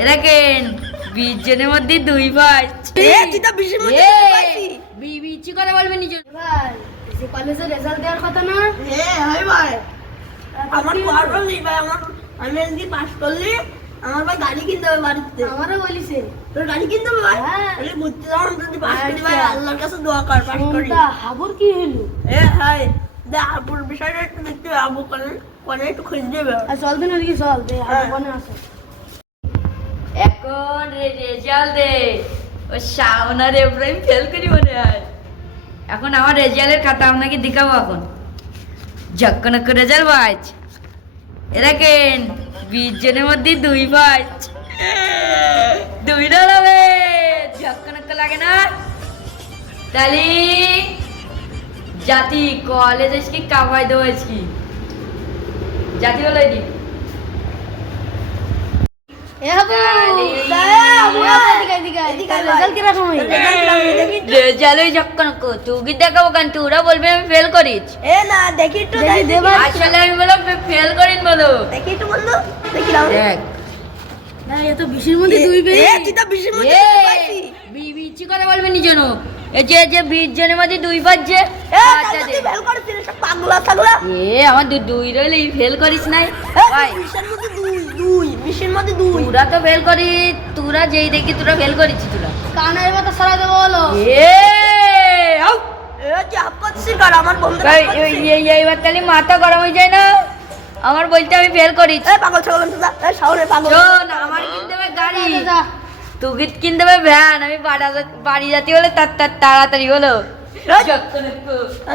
এরা কেন 20 জনের মধ্যে 2 ভাই। তুই তো 20 এর মধ্যে পাইছি। বিচি করে বলবে নিজের ভাই যে কলেজে রেজাল্ট দেওয়ার কথা না? হ্যাঁ ভাই, আমার প্রবলেম নেই ভাই। আমি আজকে পাস করলে আমার ভাই গাড়ি কিনতে হবে বাড়িতে। আমারও বলিছে। তোর গাড়ি কিনতে হবে ভাই? হ্যাঁ। তাহলে ঘুরতে যাওয়ার যদি পাস করি ভাই, আল্লাহর কাছে দোয়া কর পাস করি। কোনটা হাবুর কি হলো? হাই দে আপুর বিষয়টা একটু দেখতে হবে। আবু কোনে একটু খোঁজ দেবে। আর চল দিন ওদিকে চল দে হাবু কোনে আছে। এখন রেজাল্ট দে। ও শাওনার এব্রাহিম ফেল করি মনে হয়। এখন আমার রেজাল্টের খাতা আপনাকে দেখাবো। এখন যখন রেজাল্ট বাইচ এরা কেন 20 জনের মধ্যে 2 ভাই। 2 হবে যখন লাগে না তাহলে জাতি কলেজ আজকে কাবাই দেবো আজকে জাতি বলে দি এ হাবু এদিকে রেজাল্ট কি রকম হইলো? রেজাল্ট যখন তুই দেখাবো কেন তোরা বলবি আমি ফেল করিস। না দেখি একটু দেখি দে ভাই। আসলে আমি বলো ফেল করিন বলো। দেখি একটু বন্ধু দেখি নাও। দেখ না এ তো 20 এর মধ্যে 2 পেয়ে। তুই তো 20 এর মধ্যে পাইছি। বিচি কথা বলবে নিজে নো এই যে 20 জনের মধ্যে 2 বাজছে। আচ্ছা দে তুই ফেল করেছিস সব পাগলা ছাগলা। আমার 2 রইলে ফেল করিস নাই ভাই। 20 এর মধ্যে 20 এর মধ্যে 2। তোরা তো ফেল করি তোরা যেই দেখি তোরা ফেল করিস তোরা। কানের মতো সরাই দেবো বলো। আউ কি আপত্তি কর আমার বন্ধু। এইবার তাহলে মাথা গরম হয়ে যায় না আমার বলতে আমি ফেল করিস। পাগল ছাগল শাওনের পাগল। শোন আমার কিনতে হবে গাড়ি তুই কিনতে হবে ভ্যান আমি বাড়ি যাতে হলে তাড়াতাড়ি হলো।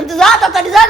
তুই যা তাড়াতাড়ি যা।